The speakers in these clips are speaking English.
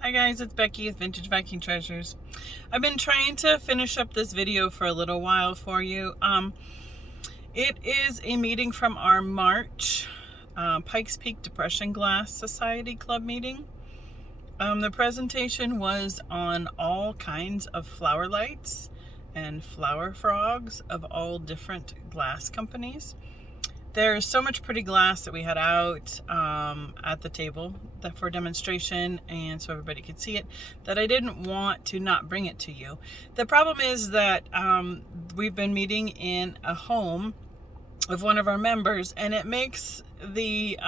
Hi guys, it's Becky with Vintage Viking Treasures. I've been trying to finish up this video for a little while for you. It is a meeting from our March Pikes Peak Depression Glass Society Club meeting. The presentation was on all kinds of flower lights and flower frogs of all different glass companies. There's so much pretty glass that we had out at the table for demonstration and so everybody could see it that I didn't want to not bring it to you. The problem is that we've been meeting in a home of one of our members, and it makes the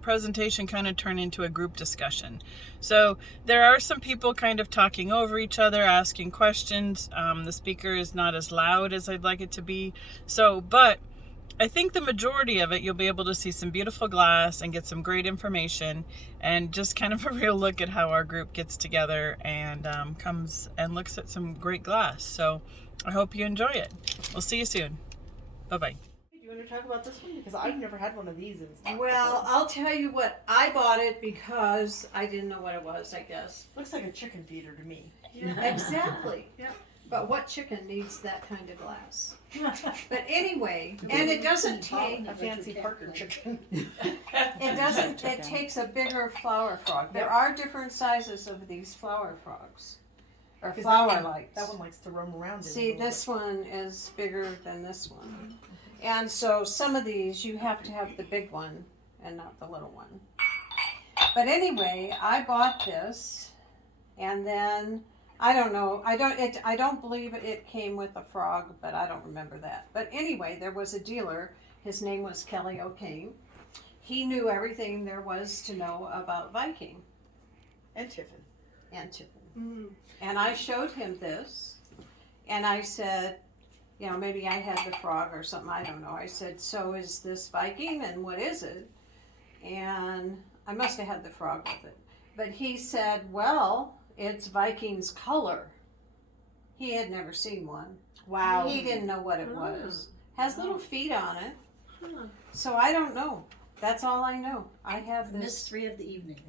presentation kind of turn into a group discussion. So there are some people kind of talking over each other, asking questions. The speaker is not as loud as I'd like it to be. But I think the majority of it, you'll be able to see some beautiful glass and get some great information and just kind of a real look at how our group gets together and comes and looks at some great glass. So I hope you enjoy it. We'll see you soon. Bye-bye. Do you want to talk about this one? Because I've never had one of these in stock Well, before. I'll tell you what, I bought it because I didn't know what it was, I guess. Looks like a chicken feeder to me. Exactly. Yeah. But what chicken needs that kind of glass? But anyway, and it doesn't take, A fancy Parker chicken. it takes a bigger flower frog. There are different sizes of these flower frogs. Or flower lights. That one likes to roam around. See, this one is bigger than this one. And so some of these, you have to have the big one and not the little one. But anyway, I bought this, and then, I don't know, I don't believe it came with a frog, but I don't remember that. But anyway, there was a dealer, his name was Kelly O'Kane. He knew everything there was to know about Viking. And Tiffin. And Tiffin. Mm-hmm. And I showed him this, and I said, you know, maybe I had the frog or something, I don't know. I said, so is this Viking, and what is it? And I must have had the frog with it. But he said, well, it's Viking's color. He had never seen one. Wow. He didn't know what it was. Has little feet on it. So I don't know. That's all I know. I have The this. mystery of the evening.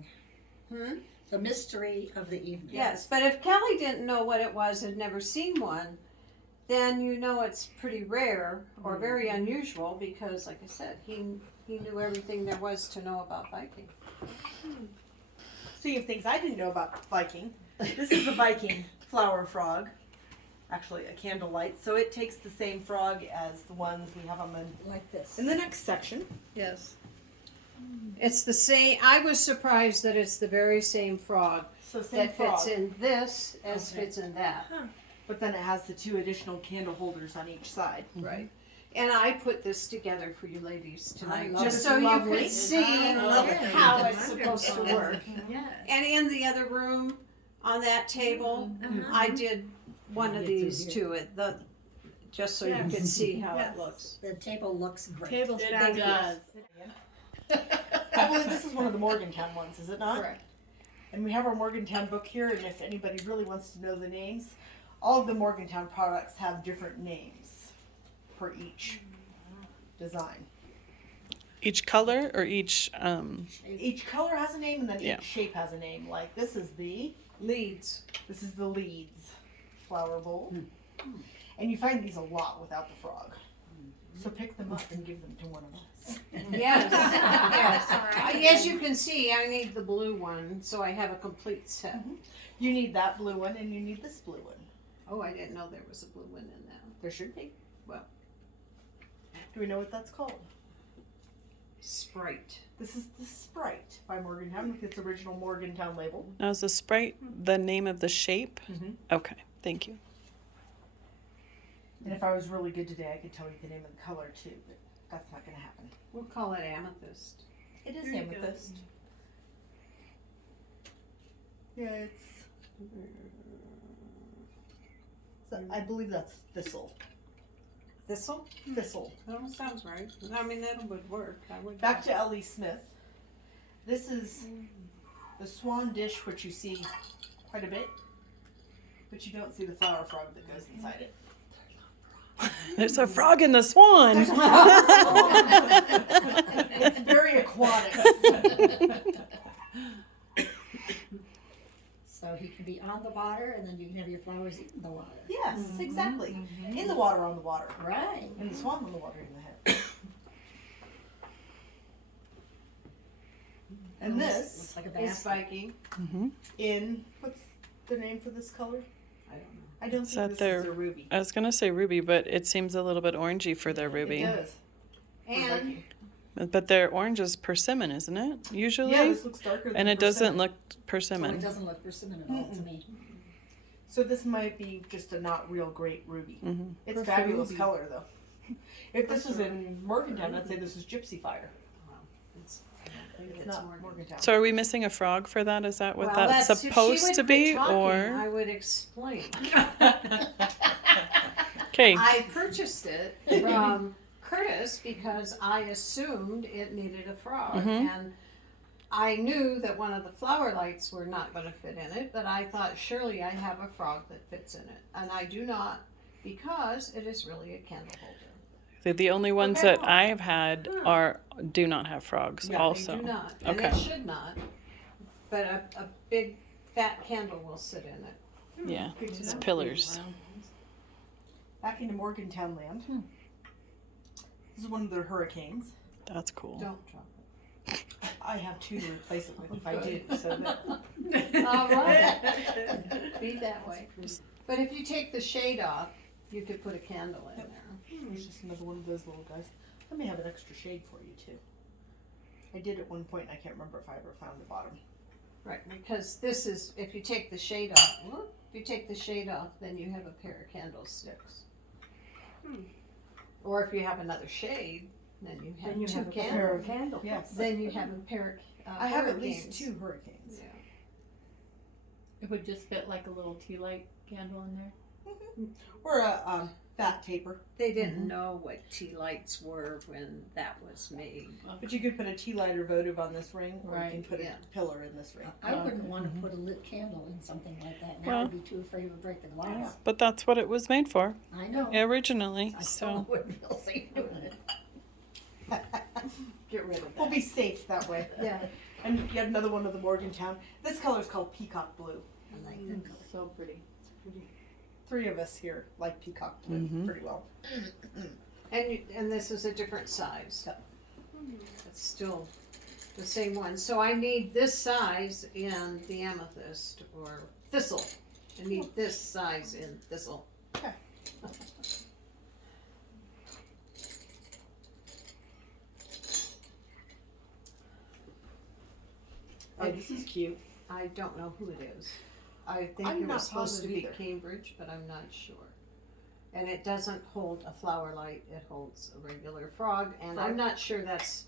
Hmm? The mystery of the evening. Yes, but if Kelly didn't know what it was, had never seen one, then you know it's pretty rare or very unusual because, like I said, he knew everything there was to know about Viking. Speaking of things I didn't know about Viking, this is a Viking flower frog. Actually, a candlelight. So it takes the same frog as the ones we have on Like this. in the next section. Yes. It's the same. I was surprised that it's the very same frog So same that frog. fits in this as Okay. fits in that. But then it has the two additional candle holders on each side. Right. And I put this together for you ladies tonight, love just it. so you Lovely. could see I love it. how it's supposed to work. Yeah. And in the other room, on that table, I did one of these too, just so you could see how it looks. The table looks great. Table's fabulous. I believe this is one of the Morgantown ones, is it not? Correct. And we have our Morgantown book here, and if anybody really wants to know the names, all of the Morgantown products have different names for each design. Each color or each Each color has a name, and then Yeah. each shape has a name. Like this is the Leads. Leeds flower bowl. And you find these a lot without the frog. So pick them up and give them to one of us. Yes, yes. As you can see, I need the blue one, so I have a complete set. You need that blue one, and you need this blue one. Oh, I didn't know there was a blue one in that. There should be. Well. Do we know what that's called? Sprite. This is the Sprite by Morgantown with its original Morgantown label. Now, is the Sprite the name of the shape? Mhm. Okay, thank you. And if I was really good today, I could tell you the name of the color too, but that's not going to happen. We'll call it amethyst. It is amethyst. Yeah, it's. I believe that's thistle. Thistle? Thistle. That sounds right. I mean, that would work. I would. Back to Elise Smith. This is the swan dish, which you see quite a bit, but you don't see the flower frog that goes inside it. There's a frog in the swan. It's very aquatic. So he can be on the water, and then you can have your flowers in the water. Yes, exactly. In the water, on the water. Right. In the swamp, on the water, in the head. And this Looks like a It's basket. Viking. in, what's the name for this color? I don't know. I don't Is think that this their- is a ruby. I was gonna say ruby, but it seems a little bit orangey for their ruby. It does. for And Viking. But their orange is persimmon, isn't it? Usually? Yeah, this looks darker than and it doesn't persimmon. look Oh, it persimmon. doesn't look persimmon at all to me. So this might be just a not real great ruby. Mhm. It's Persimmon fabulous ruby. color though. If this was in Morgantown, I'd say this is Gypsy Fire. it's, It's not Morgantown. So are we missing a frog for that? Is that what well, that's if she supposed would to quit be? talking, Or I would explain. okay. I purchased it from Curtis because I assumed it needed a frog, and I knew that one of the flower lights were not going to fit in it, but I thought surely I have a frog that fits in it, and I do not, because it is really a candle holder. The only ones Okay. that I've had do not have frogs. Yeah, they also. They do not, and Okay. it should not, but a big fat candle will sit in it. Yeah. Good to It's know. pillars. Back into Morgantown land. This is one of their hurricanes. That's cool. Don't drop it. I have two to replace it with if I do. So that All right. Be that way. But if you take the shade off, you could put a candle in there. It's just another one of those little guys. Let me have an extra shade for you too. I did at one point and I can't remember if I ever found the bottom. Right, because this is, if you take the shade off, then you have a pair of candlesticks. Or if you have another shade, then you have Then you two have a candles. pair of candles. Yes. Then you have a pair of I have at least hurricanes. 2 hurricanes. Yeah. It would just fit like a little tea light candle in there. Or a fat taper. They didn't know what tea lights were when that was made. But you could put a tea light or votive on this ring, or you can Right, put yeah. a pillar in this ring. I wouldn't want to put a lit candle in something like that. Now Well- I'd be too afraid it would break the glass. But that's what it was made for I know. originally. I still So wouldn't feel safe doing it. Get rid of that. We'll be safe that way. Yeah. And yet another one of the Morgantown. This color is called peacock blue. I like that color. So pretty. 3 of us here like peacock blue pretty well. And this is a different size. It's still the same one. So I need this size in the amethyst or thistle. I need this size in thistle. Okay. Oh, this is cute. I don't know who it is. I think I'm it not was supposed to be positive either. Cambridge, but I'm not sure. And it doesn't hold a flower light, it holds a regular frog, and I'm Frog. not sure that's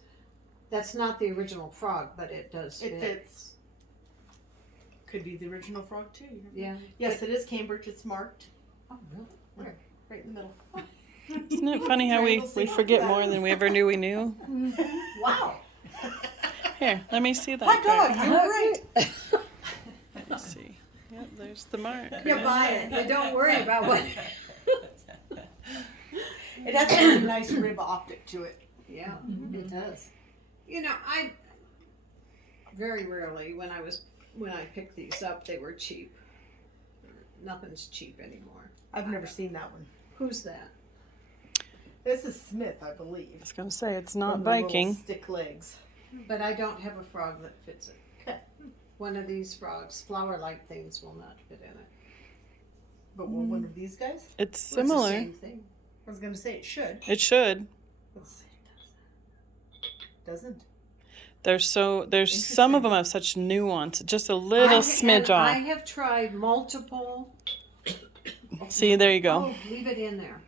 not the original frog, but it does fit. It fits. Could be the original frog too. you never know. Yeah. Yes, it is Cambridge. It's marked Oh, really? Where? right in the middle. isn't it funny how we Triangle forget symbol. more than we ever knew we knew? Wow. Here, let me see that. Hot dog, back. you were right. Let's see. Yep, there's the mark. You buy it. You don't worry about what. It has a really nice rib optic to it. Yeah. It does. You know, I very rarely when I picked these up, they were cheap. Nothing's cheap anymore. I've never seen that one. Who's that? This is Smith, I believe. I was gonna say it's not From the little Viking. stick legs. But I don't have a frog that fits it. Okay. One of these frogs, flower light things, will not fit in it. But will one of these guys? It's Well, it's similar. the same thing. I was gonna say it should. It should. Let's see. Doesn't. There's some of them have such nuance, just a little smidge I off. have tried multiple. See, there you go. Oh, leave it in there.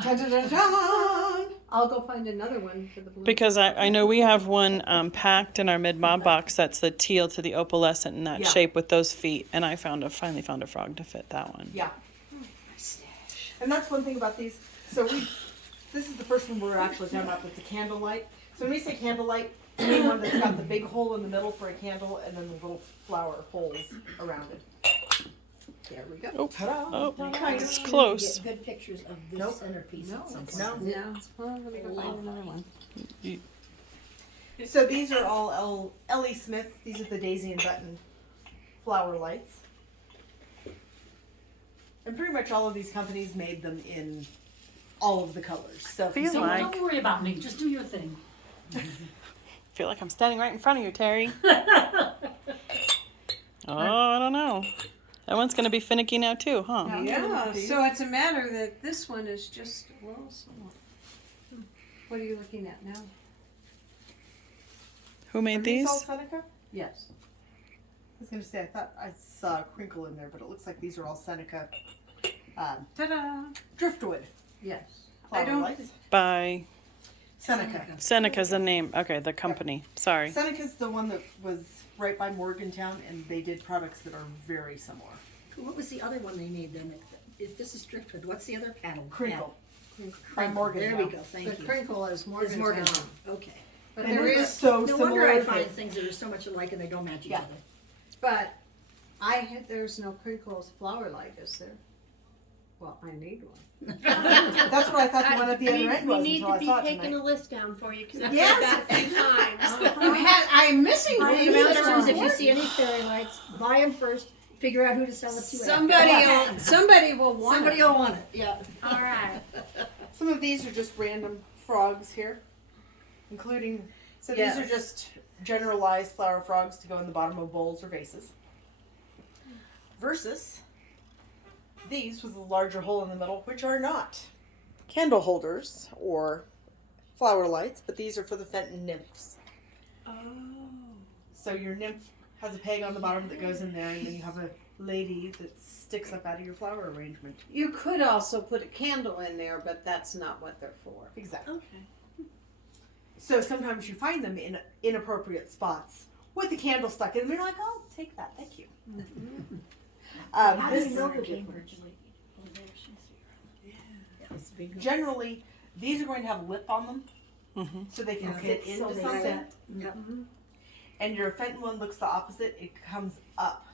Ta-da-da-da! I'll go find another one for the blue. Because I know we have one packed in our mid-mob box that's the teal to the opalescent in that Yeah. shape with those feet, and I finally found a frog to fit that one. Yeah. And that's one thing about these. So this is the first one we're actually talking about. It's a candlelight. So when we say candlelight, we mean one that's got the big hole in the middle for a candle, and then the little flower holes around it. There we go. Oh, Ta-da! oh, Ta-da. it's close. Get good pictures of this Nope. centerpiece No, at some it's point. No. no. Well, let me go find another one. So these are all Ellie Smith. These are the daisy and button flower lights. And pretty much all of these companies made them in all of the colors. So Feel So like don't worry about me. Just do your thing. feel like I'm standing right in front of you, Terry. Oh, I don't know. That one's gonna be finicky now too, huh? Yeah, so it's a matter that this one is just a little small. What are you looking at now? Who Are made these these? all Seneca? Yes. I was gonna say I thought I saw a crinkle in there, but it looks like these are all Seneca Ta-da! driftwood Yes. flower I don't. lights. By Seneca. Seneca's the name. Okay, the company. Sorry. Seneca's the one that was right by Morgantown, and they did products that are very similar. What was the other one they made then? If this is driftwood, what's the other paddle? Crinkle. Crinkle. By Morgantown. There we go, thank The you. crinkle is It's Morgantown. Morgantown, okay. But And there it was is, so No similar. wonder I that- find things that are so much alike and they don't match each Yeah. other. but there's no crinkles flower light, is there? Well, I need one. That's what I thought the one at the other end was We need until to I be saw it taking tonight. a list down for you because I've Yes. heard that a few times. I'm missing one. My That's answer is if you important. see any fairy lights, buy them first, figure out who to sell it to Somebody will want Somebody it. will want it, yeah. All right. Some of these are just random frogs here, including, so these are Yes. just generalized flower frogs to go in the bottom of bowls or vases. Versus these with a larger hole in the middle, which are not candle holders or flower lights, but these are for the Fenton nymphs. Oh. So your nymph has a peg on the bottom that goes in there, and then you have a lady that sticks up out of your flower arrangement. You could also put a candle in there, but that's not what they're for. Exactly. Okay. So sometimes you find them in inappropriate spots with the candle stuck in them. You're like, oh, take that, thank you. How do This you know the difference? generally, these are going to have lip on them, Mm-hmm. so they can Okay, sit into so they something. set. Yep. And your Fenton one looks the opposite. It comes up,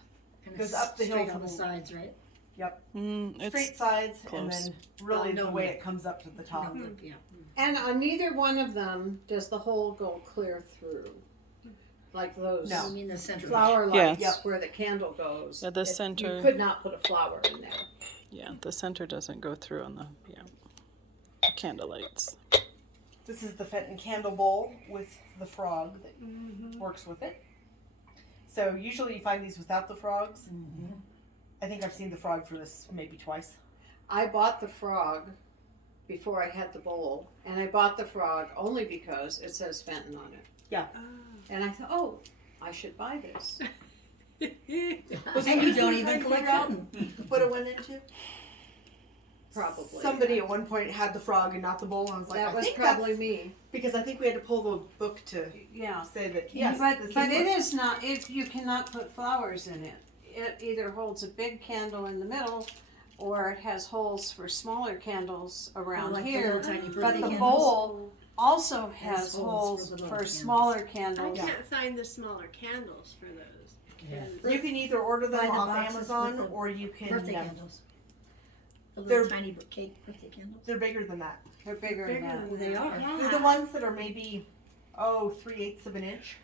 And Goes it's up the hill straight to on the the- sides, right? straight It's sides, and close. then really no the way lip. it comes up to the top. No, yeah. And on neither one of them does the hole go clear through. Like those No. I mean the center. flower Yeah. lights Yep. where the candle goes. Yeah, the You center- could not put a flower in there. Yeah, the center doesn't go through on the candle lights. This is the Fenton candle bowl with the frog that works with it. So usually you find these without the frogs. I think I've seen the frog for this maybe twice. I bought the frog before I had the bowl, and I bought the frog only because it says Fenton on it. Yeah. And I thought, oh, I should buy this. Was And it you easy don't to even figure collect out Fenton. what it went into? Probably. Somebody at one point had the frog and not the bowl. And I was like, That I was think probably that's me. because I think we had to pull the book to Yeah. say that yes. But this but is it what- is not. You cannot put flowers in it. It either holds a big candle in the middle, or it has holes for smaller candles around Like the here. little tiny But birthday the candles. bowl also Has has holes holes for the for little smaller I candles. can't find the smaller candles for those. Yeah. You can either order them Buy the off boxes Amazon with the or you can. Birthday candles. The They're- little tiny cake birthday candles. They're bigger than that. They're bigger than that. Oh, they are. They're the ones that are maybe 3/8 of an inch.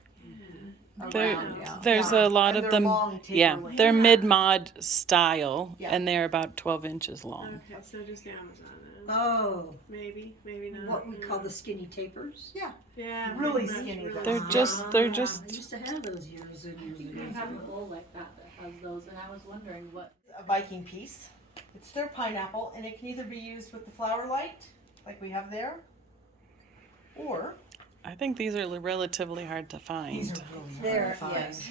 There- Around, yeah. There's Yeah. a lot And of they're them. long, Yeah, taper they're length. mid-mod style, Yeah. and they're about 12 inches long. Okay, so just Amazon. Oh, Maybe, maybe not. what we call the skinny tapers. Yeah. Really pretty much, skinny, really though. They're small. just I used just to have those years and years You ago. have a bowl like that has those, and I was wondering what. A Viking piece. It's their pineapple, and it can either be used with the flower light, like we have there, or I think these are relatively hard to find. these are really hard There, to find. yes,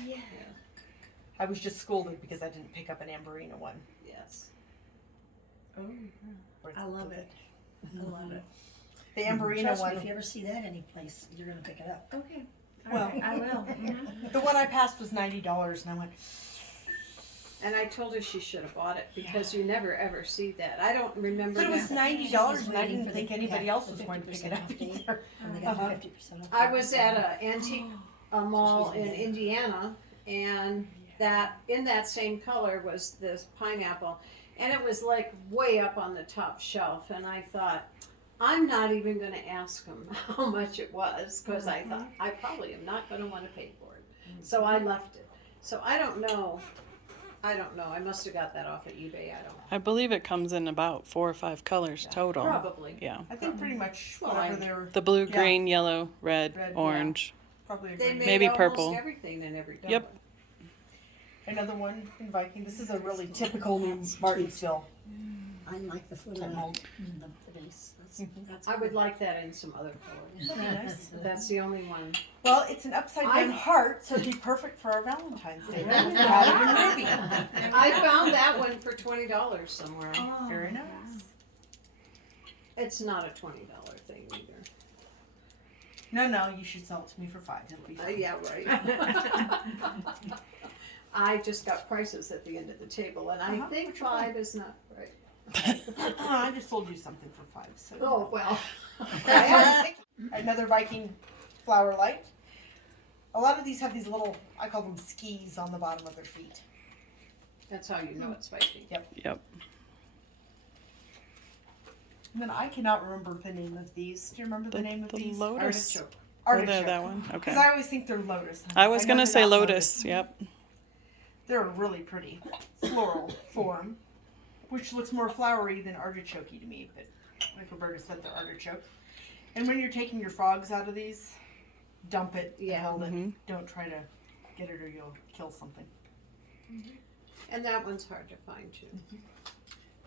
I was just scolded because I didn't pick up an Amberina one. yes. Where's I love the- it. I love it. The Amberina Trust me, one. if you ever see that anyplace, you're gonna pick it up. Okay. Well- Alright, I will. Mhm. The one I passed was $90, and I went, And I told her she should have bought it because you never ever see that. I don't remember but it was that. $90, and I waiting didn't for the think anybody half- else the was going to pick 50% it up off date. either. And they got Uh-huh. 50% off. I was at a antique mall in Yeah. Indiana, and that in that same color was this pineapple, and it was like way up on the top shelf. And I thought, I'm not even going to ask them how much it was because I thought I probably am not going to want to pay for it. So I left it. So I don't know. I must have got that off of eBay. I don't. I believe it comes in about 4 or 5 colors total. Probably. Yeah. I think pretty much Well, whatever they were. The blue, Yeah. green, yellow, red, Red, yeah. orange. Probably They agree. made Maybe almost purple. everything in every color. Yep. Another one in Viking. This is a really typical New Martinsville. I like the foot Type mold. and the base. That's I would like that in some other colors. Nice. That's the only one. Well, it's an upside down heart, so it'd be perfect for our Valentine's Day. Ruby. I found that one for $20 somewhere. Very nice. It's not a $20 thing either. No, you should sell it to me for $5. It'll be fine. Yeah, right. I just got prices at the end of the table, and I think 5 is not right. I just sold you something for $5. So. Oh, well. Another Viking flower light. A lot of these have these little, I call them skis on the bottom of their feet. That's how you know it's Viking. Yep. And then I cannot remember the name of these. Do you remember the name of The these? lotus. Artichoke. Oh, Artichoke. that one. Okay. Because I always think they're lotus. I was know gonna they're say not lotus. Yep. They're really pretty. Floral form. Which looks more flowery than artichokey to me, but like Roberta said, they're artichoke. And when you're taking your frogs out of these, dump it, hold it. Mhm. Don't try to get it or you'll kill something. And that one's hard to find too.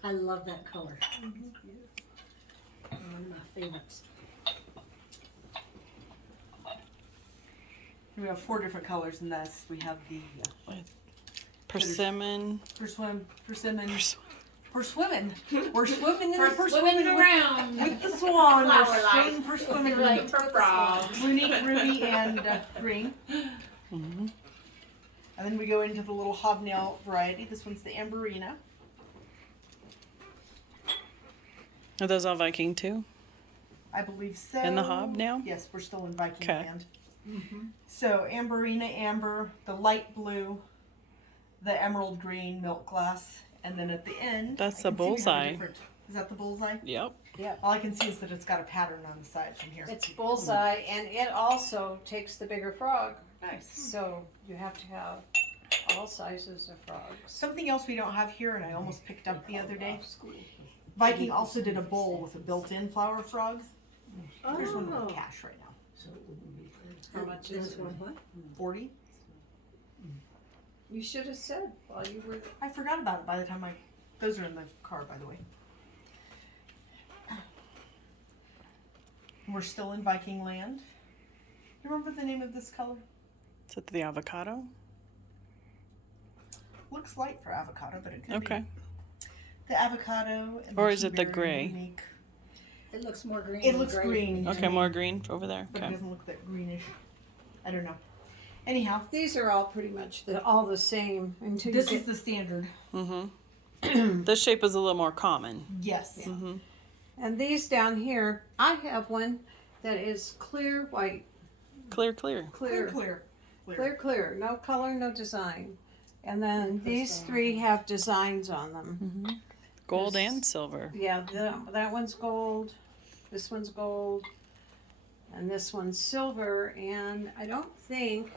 I love that color. One of my favorites. We have 4 different colors in this. We have the Persimmon. persimmon. We're swimming in For the swimming around. with the swan. Flower We're swimming for swimming. Like For frogs. Unique ruby and green. Mhm. And then we go into the little hobnail variety. This one's the Amberina. Are those all Viking too? I believe so. In the hob now? Yes, we're still in Viking Okay. land. So Amberina amber, the light blue, the emerald green milk glass, and then at the end. That's I the can see we have a bullseye. different- Is that the bullseye? Yep. All I can see is that it's got a pattern on the side from here. It's bullseye, and it also takes the bigger frog. Nice. So you have to have all sizes of frogs. Something else we don't have here, and I almost picked up the other day. Viking also did a bowl with a built-in flower frog. There's one with cash right now. How much is it? What? 40. You should have said while you were. I forgot about it by the time those are in the car, by the way. We're still in Viking land. You remember the name of this color? Is it the avocado? Looks light for avocado, but it could Okay. be the avocado. And Or the is it the tea berry gray? unique. It looks more green. It than looks gray. green. Okay, more green over there. But it Okay. doesn't look that greenish. I don't know. Anyhow, These are all pretty much all the same until this you is the standard. Mm-hmm. This shape is a little more common. Yes. Mm-hmm. And these down here, I have one that is clear white, Clear. Clear. clear, no color, no design. And then these 3 have designs on them. Mm-hmm. Gold This- and silver. Yeah, that one's gold, this one's gold, and this one's silver. And I don't think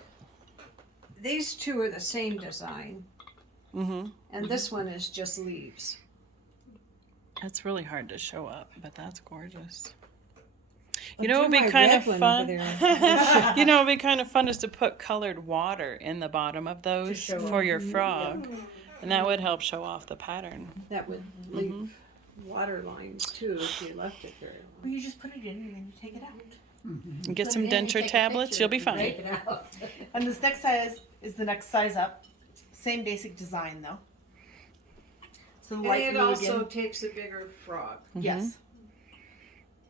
these 2 are the same design, Mm-hmm. and this one is just leaves. That's really hard to show up, but that's gorgeous. Well, You know, do it'd be my kind red of one fun. over there. You know, it'd be kind of fun is to put colored water in the bottom of those show for your frog, and that would help show off the pattern. That would leave water lines too if you left it very long. Well, you just put it in and then you take it out. And get Put some it in, you denture take a tablets, picture, you'll be and fine. take it out. And this next size is the next size up. Same basic design though. So the And light it blue also again. takes a bigger frog. Yes.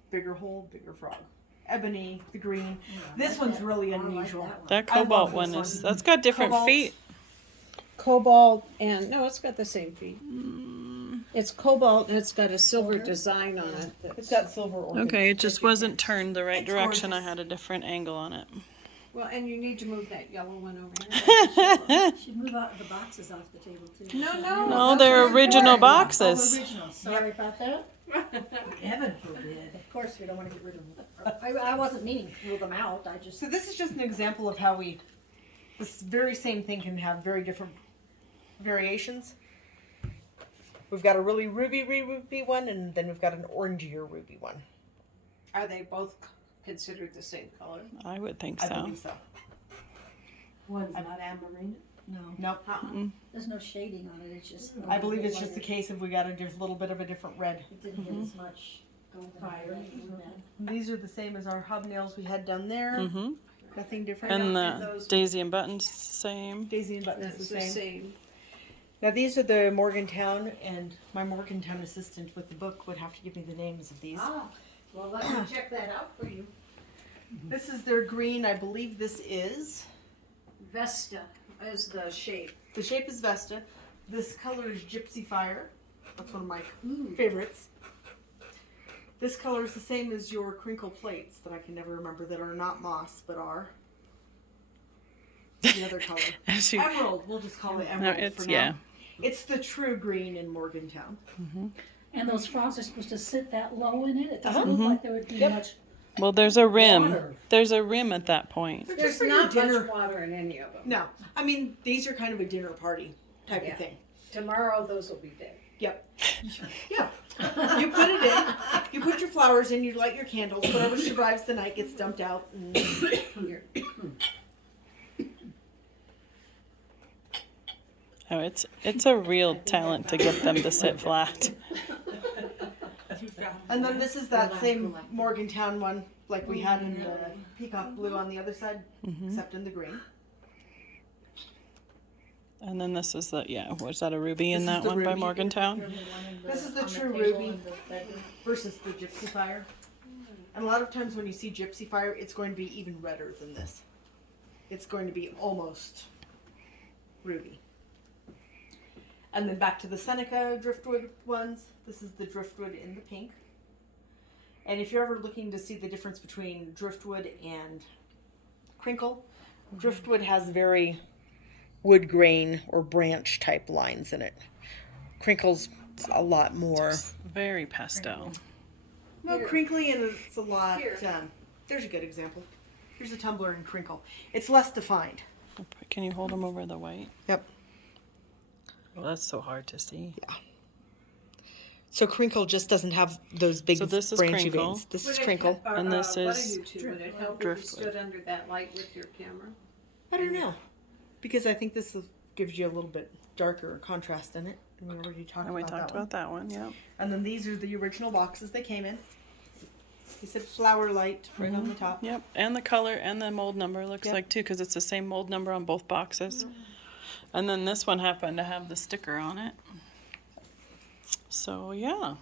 Bigger hole, bigger frog. Ebony, the green. Yeah, I This like one's that. really I like unusual. that one. That I love cobalt this one one. is, that's got different Cobalt. feet. Cobalt and no, it's got the same feet. It's cobalt and it's got a silver design on it. It's got silver orchids. Okay, it just wasn't turned the right It's direction. I gorgeous. had a different angle on it. Well, and you need to move that yellow one over here. Should move out the boxes off the table too. No, No, those they're are original important. boxes. Oh, original. Sorry about that. Heaven forbid. Of course, we don't want to get rid of them. I wasn't meaning to throw them out. I just. So this is just an example of how we This very same thing can have very different variations. We've got a really ruby one, and then we've got an orangier ruby one. Are they both considered the same color? I would think I so. believe so. One's not amarina? No. Nope. There's no shading on it, it's just. I believe it's just a case of we got a little bit of a different red. It didn't get as much fire in that. These are the same as our hobnails we had down there. Mm-hmm. Nothing different. And And the those- daisy and buttons, same. Daisy and Button is It's the same. same. Now these are the Morgantown, and my Morgantown assistant with the book would have to give me the names of these. Ah, well, let me check that out for you. This is their green. I believe this is. Vesta is the shape. The shape is Vesta. This color is Gypsy Fire. That's one of my favorites. This color is the same as your crinkle plates that I can never remember, that are not moss but are the other color. As you- Emerald. We'll just call it no, emerald it's for now. yeah. It's the true green in Morgantown. And those frogs are supposed to sit that low in it? It doesn't Uh-huh. look like there would be Yep. much. Well, there's a rim. Water. There's a rim at that point. They're There's just for your not dinner. much water in any of them. No, I mean these are kind of a dinner party type Yeah. of thing. Tomorrow, those will be dead. Yep. Yeah. You put it in. You put your flowers in. You light your candles. Whatever survives the night gets dumped out. And Here. Oh, it's a real talent to get them to sit flat. And then this is that same Morgantown one, like we had in the peacock blue on the other side, except in the green. And then this is the was that a ruby in This is that the one by ruby. Morgantown? This is the true ruby versus the Gypsy Fire. And a lot of times when you see Gypsy Fire, it's going to be even redder than this. It's going to be almost ruby. And then back to the Seneca driftwood ones. This is the driftwood in the pink. And if you're ever looking to see the difference between driftwood and crinkle, driftwood has very wood grain or branch type lines in it. Crinkle's a lot more. Very pastel. Well, Here. crinkly, and it's a lot. Here. There's a good example. Here's a tumbler in crinkle. It's less defined. Can you hold them over the white? Yep. Well, that's so hard to see. So crinkle just doesn't have those big So this is branchy crinkle. veins. This is Would it crinkle. help- And this what is are you two? Would it help if you driftwood. stood under that light with your camera? I don't know, because I think gives you a little bit darker contrast in it. And we already talked And we about talked that one. about that one, yeah. And then these are the original boxes they came in. He said flower light right on the top. Yep, and the color and the mold number looks Yep. like too, because it's the same mold number on both boxes. And then this one happened to have the sticker on it. So yeah.